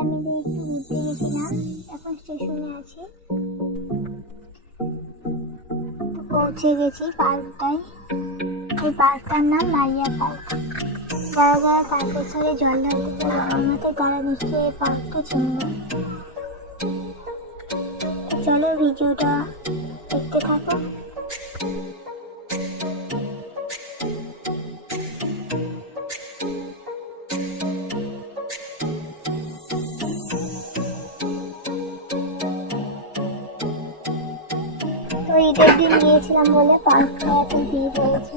সবাই মিলে একটু ঘুরতে গেছিলাম। এখন স্টেশনে আছি, তো পৌঁছে গেছি পার্কটায়। এই পার্কটার নাম মারিয়া পার্ক। যারা যারা তারকেশ্বরে জল ঢালতে যায় জগন্নাথে, তারা নিশ্চয়ই এই পার্কটা চিনবে। চলো ভিডিওটা দেখতে থাকো। তো ঈদের দিন গিয়েছিলাম বলে পার্কটা এত ভিড় হয়েছে।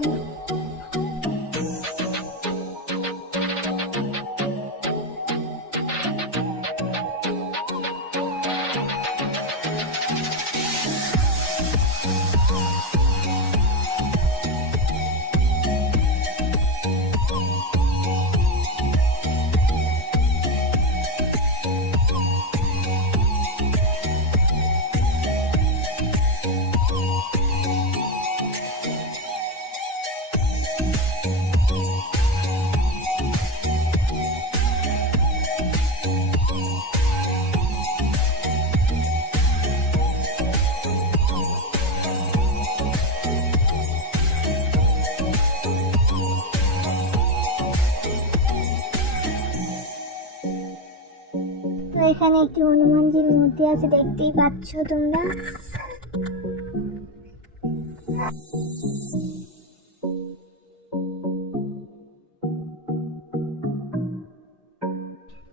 তো এখানে একটি হনুমানজির মূর্তি আছে, দেখতেই পাচ্ছ তোমরা।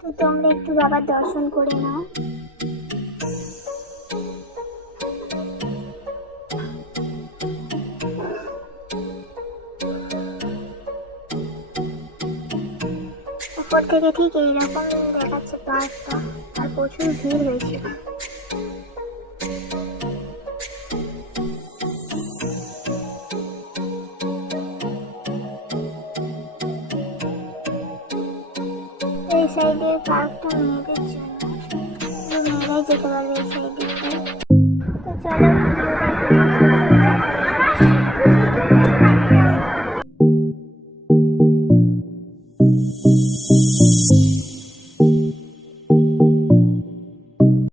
তো তোমরা একটু বাবার দর্শন করে নাও। উপর থেকে ঠিক এইরকম দেখাচ্ছে পার্কটা, আর প্রচুর ভিড় হয়েছিল। এই সাইডের পার্কটা মেয়েদের জন্য, মেয়েরাই যেতে পারবে এই সাইডে। তো চলো ভিডিওটা